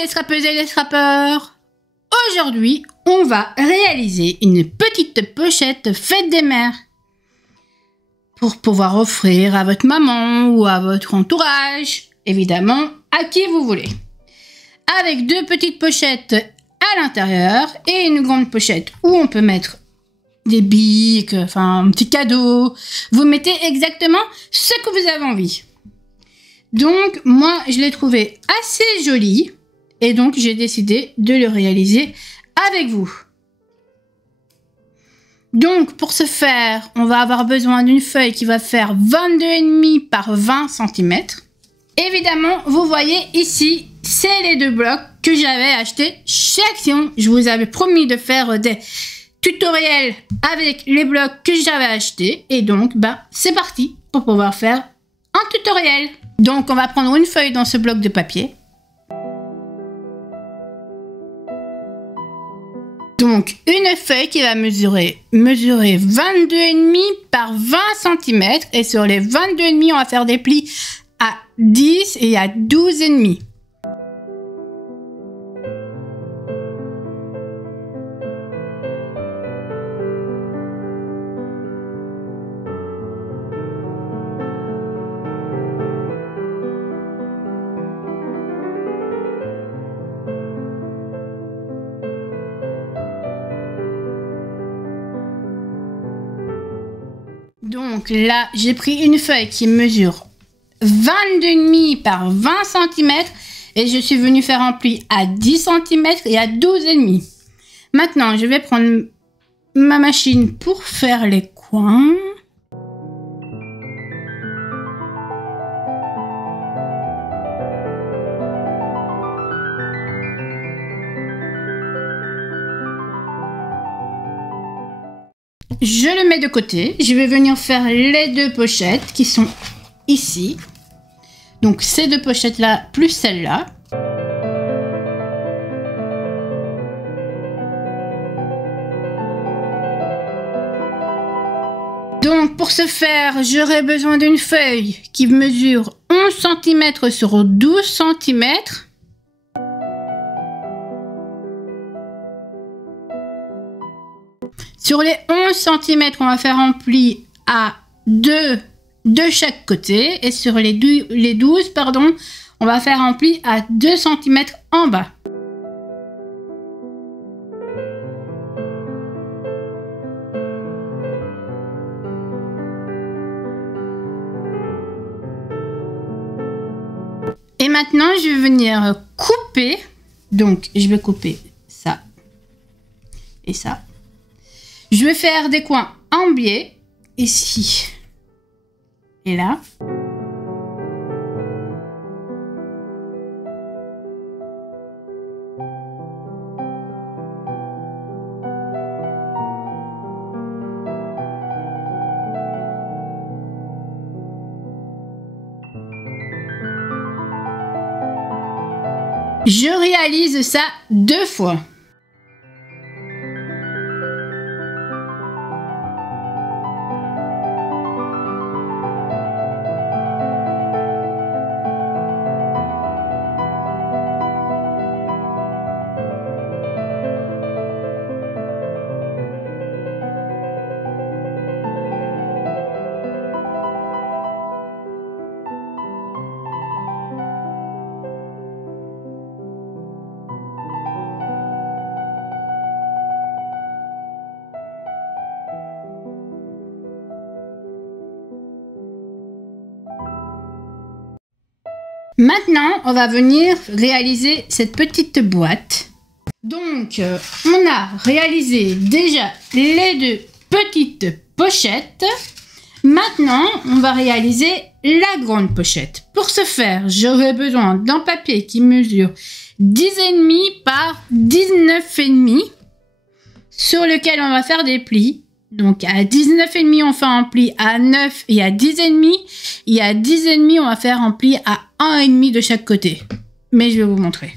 les scrapeuses et les scrapeurs! Aujourd'hui, on va réaliser une petite pochette fête des mères pour pouvoir offrir à votre maman ou à votre entourage, évidemment à qui vous voulez. Avec deux petites pochettes à l'intérieur et une grande pochette où on peut mettre des bics, enfin un petit cadeau. Vous mettez exactement ce que vous avez envie. Donc moi je l'ai trouvé assez joli et donc j'ai décidé de le réaliser avec vous. Donc pour ce faire, on va avoir besoin d'une feuille qui va faire 22,5 par 20 cm. Évidemment, vous voyez ici, c'est les deux blocs que j'avais achetés chez Action. Je vous avais promis de faire des tutoriels avec les blocs que j'avais achetés. Et donc, c'est parti pour pouvoir faire un tutoriel. Donc, on va prendre une feuille dans ce bloc de papier. Donc, une feuille qui va mesurer 22,5 par 20 cm. Et sur les 22,5, on va faire des plis à 10 et à 12,5. Donc là, j'ai pris une feuille qui mesure 22,5 par 20 cm et je suis venue faire un pli à 10 cm et à 12,5. Maintenant, je vais prendre ma machine pour faire les coins. Je le mets de côté. Je vais venir faire les deux pochettes qui sont ici. Donc ces deux pochettes là plus celle-là. Donc pour ce faire, j'aurai besoin d'une feuille qui mesure 11 cm sur 12 cm. Sur les 11 cm, on va faire un pli à 2 de chaque côté. Et sur les 12, pardon, on va faire un pli à 2 cm en bas. Et maintenant, je vais venir couper. Donc, je vais couper ça et ça. Je vais faire des coins en biais, ici et là. Je réalise ça 2 fois. Maintenant, on va venir réaliser cette petite boîte. Donc, on a réalisé déjà les deux petites pochettes. Maintenant, on va réaliser la grande pochette. Pour ce faire, j'aurai besoin d'un papier qui mesure 10,5 par 19,5 sur lequel on va faire des plis. Donc à 19,5 on fait un pli à 9 et à 10,5 et à 10,5 on va faire un pli à 1,5 de chaque côté. Mais je vais vous montrer.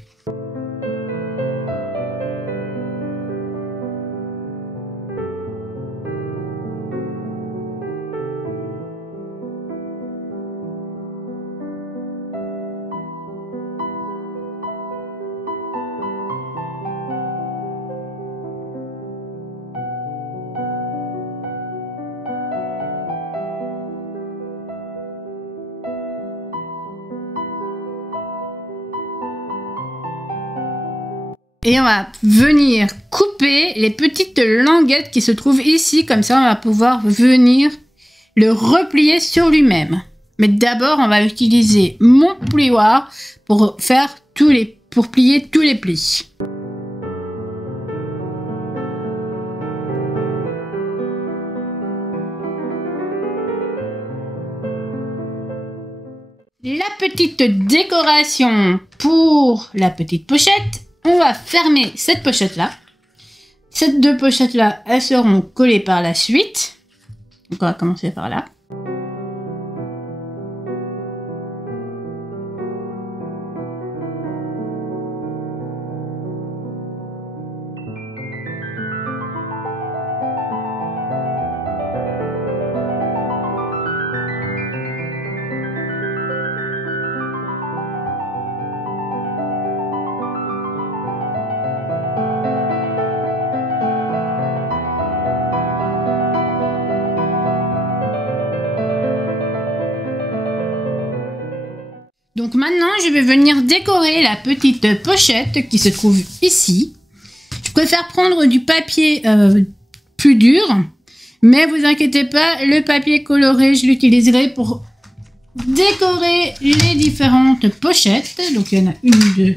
Et on va venir couper les petites languettes qui se trouvent ici. Comme ça, on va pouvoir venir le replier sur lui-même. Mais d'abord, on va utiliser mon plioir pour plier tous les plis. La petite décoration pour la petite pochette. On va fermer cette pochette-là. Ces deux pochettes-là, elles seront collées par la suite. Donc on va commencer par là. Donc maintenant, je vais venir décorer la petite pochette qui se trouve ici. Je préfère prendre du papier plus dur, mais vous inquiétez pas, le papier coloré, je l'utiliserai pour décorer les différentes pochettes. Donc il y en a 1, 2,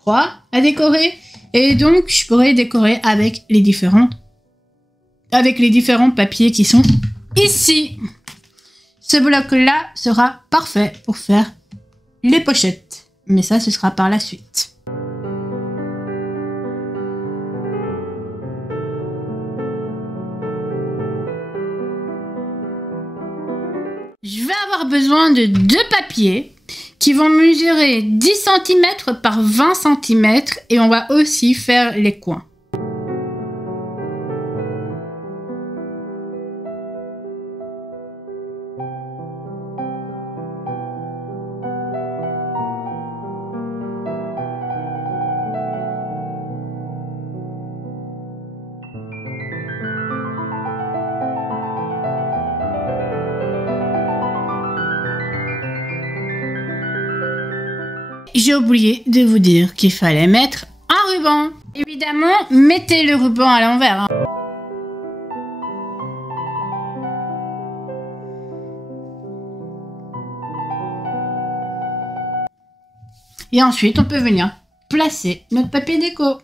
3 à décorer. Et donc, je pourrai décorer avec les différents papiers qui sont ici. Ce bloc-là sera parfait pour faire les pochettes. Mais ça, ce sera par la suite. Je vais avoir besoin de 2 papiers qui vont mesurer 10 cm par 20 cm et on va aussi faire les coins. J'ai oublié de vous dire qu'il fallait mettre un ruban. Évidemment, mettez le ruban à l'envers. Et ensuite, on peut venir placer notre papier déco.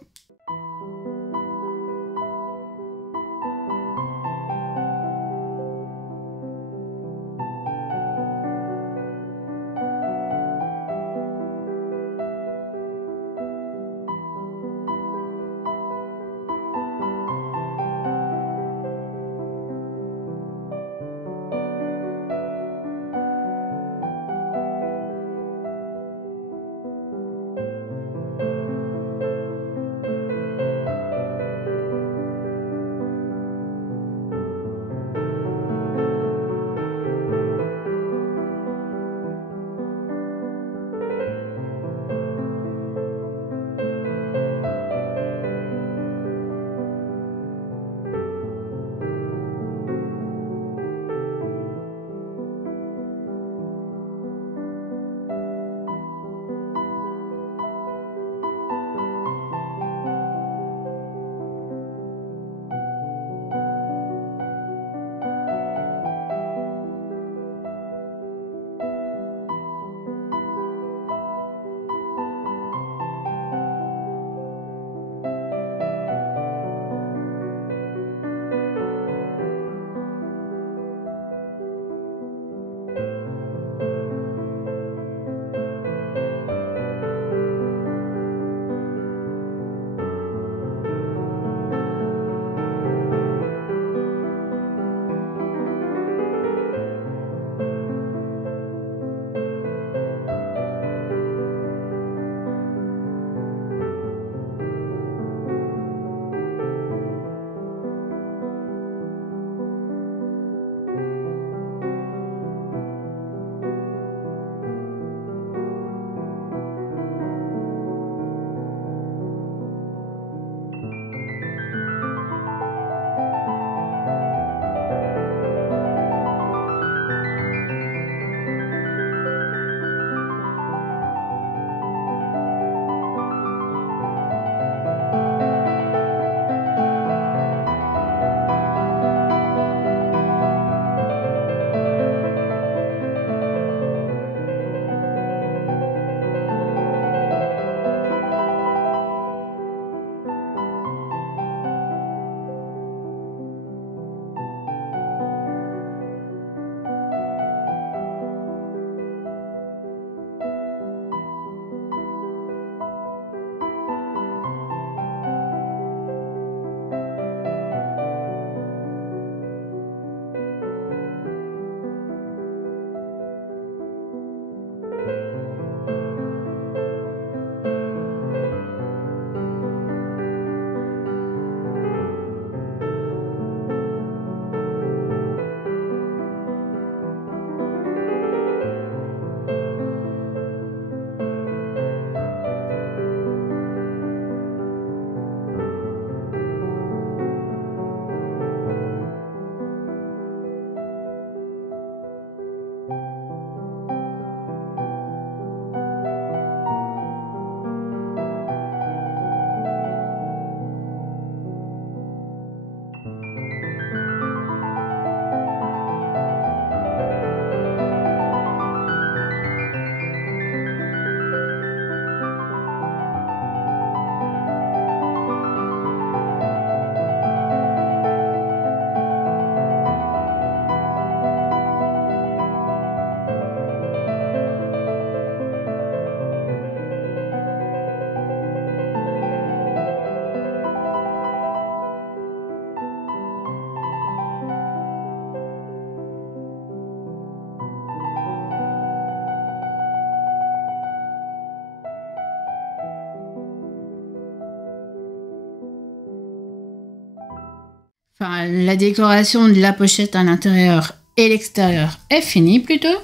Enfin, la décoration de la pochette à l'intérieur et l'extérieur est finie plutôt.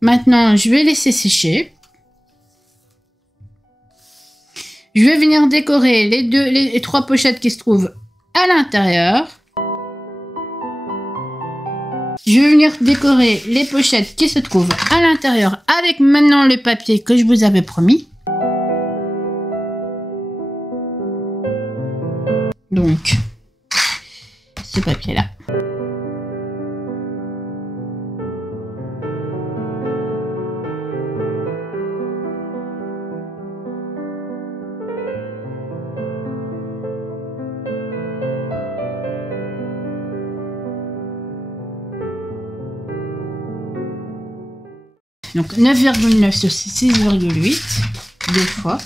Maintenant, je vais laisser sécher. Je vais venir décorer les 3 pochettes qui se trouvent à l'intérieur. Je vais venir décorer les pochettes qui se trouvent à l'intérieur avec maintenant le papier que je vous avais promis. Donc, ce papier-là. Donc 9,9 sur 6,8, 2 fois.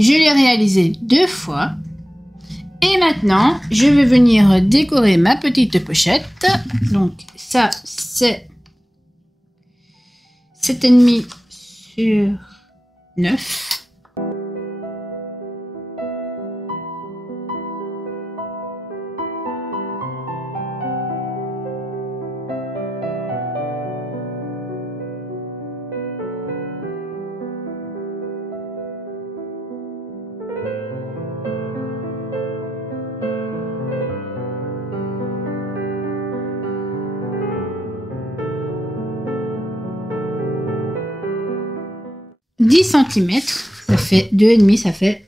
Je l'ai réalisé 2 fois. Et maintenant, je vais venir décorer ma petite pochette. Donc ça, c'est 7,5 sur 9. Centimètres, ça fait 2,5, ça fait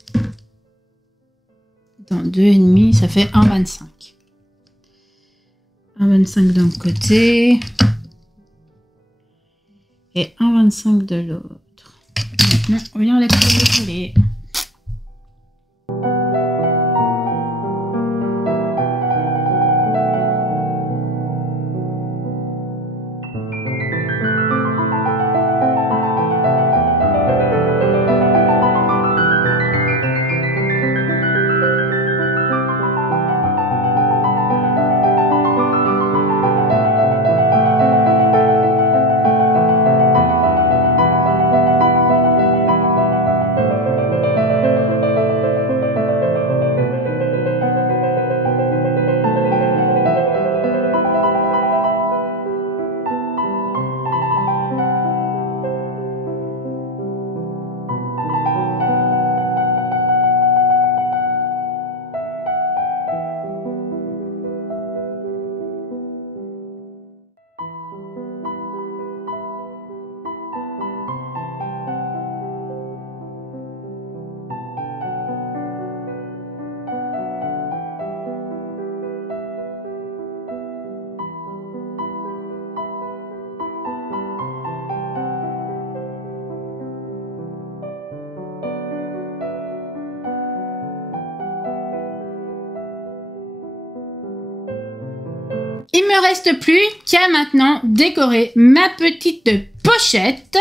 2,5, ça fait 1,25. 1,25 d'un côté et 1,25 de l'autre. Maintenant, on vient la coller. Il me reste plus qu'à maintenant décorer ma petite pochette.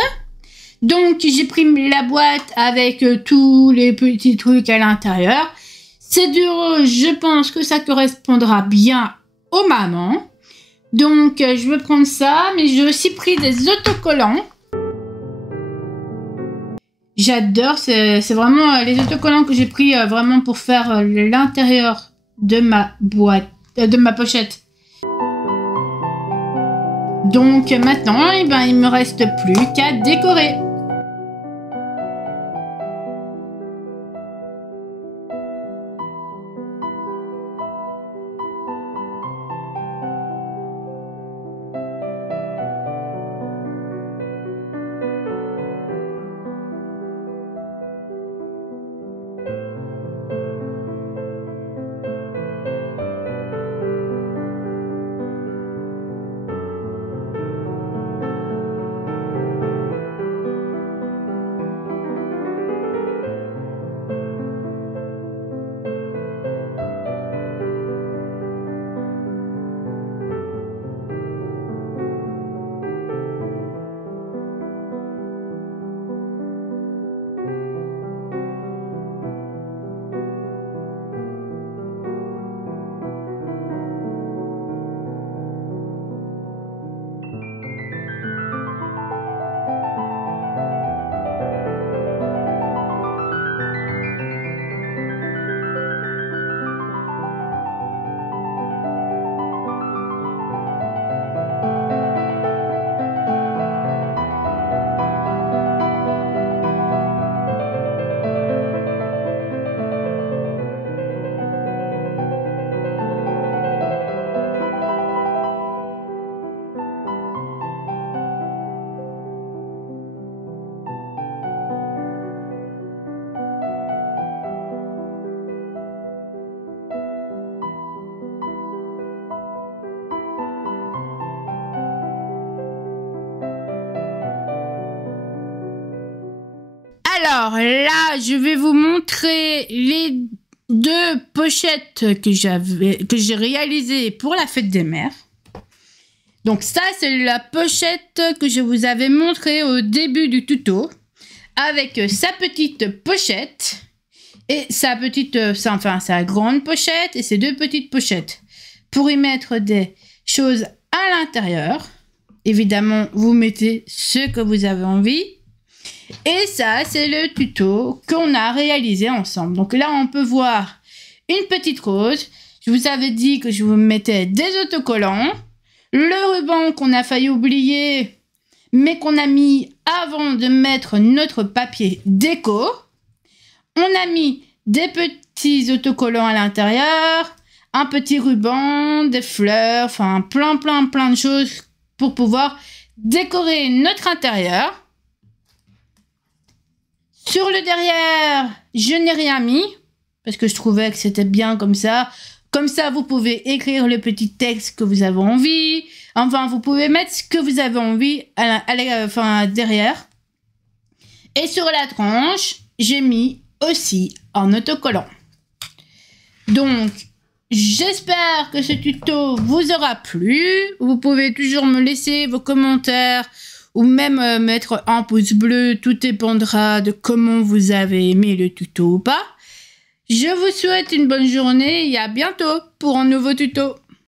Donc j'ai pris la boîte avec tous les petits trucs à l'intérieur. C'est du rose, je pense que ça correspondra bien aux mamans. Donc je vais prendre ça, mais j'ai aussi pris des autocollants. J'adore, c'est vraiment les autocollants que j'ai pris vraiment pour faire l'intérieur de ma boîte, de ma pochette. Donc maintenant, eh ben, il me reste plus qu'à décorer. Alors là, je vais vous montrer les 2 pochettes que j'ai réalisées pour la fête des mères. Donc ça, c'est la pochette que je vous avais montrée au début du tuto, avec sa petite pochette et sa grande pochette et ses 2 petites pochettes. Pour y mettre des choses à l'intérieur, évidemment, vous mettez ce que vous avez envie. Et ça, c'est le tuto qu'on a réalisé ensemble. Donc là, on peut voir une petite rose. Je vous avais dit que je vous mettais des autocollants. Le ruban qu'on a failli oublier, mais qu'on a mis avant de mettre notre papier déco. On a mis des petits autocollants à l'intérieur, un petit ruban, des fleurs, enfin plein de choses pour pouvoir décorer notre intérieur. Sur le derrière, je n'ai rien mis parce que je trouvais que c'était bien comme ça. Comme ça, vous pouvez écrire le petit texte que vous avez envie. Enfin, vous pouvez mettre ce que vous avez envie derrière. Et sur la tranche, j'ai mis aussi un autocollant. Donc, j'espère que ce tuto vous aura plu. Vous pouvez toujours me laisser vos commentaires ou même mettre un pouce bleu. Tout dépendra de comment vous avez aimé le tuto ou pas. Je vous souhaite une bonne journée et à bientôt pour un nouveau tuto.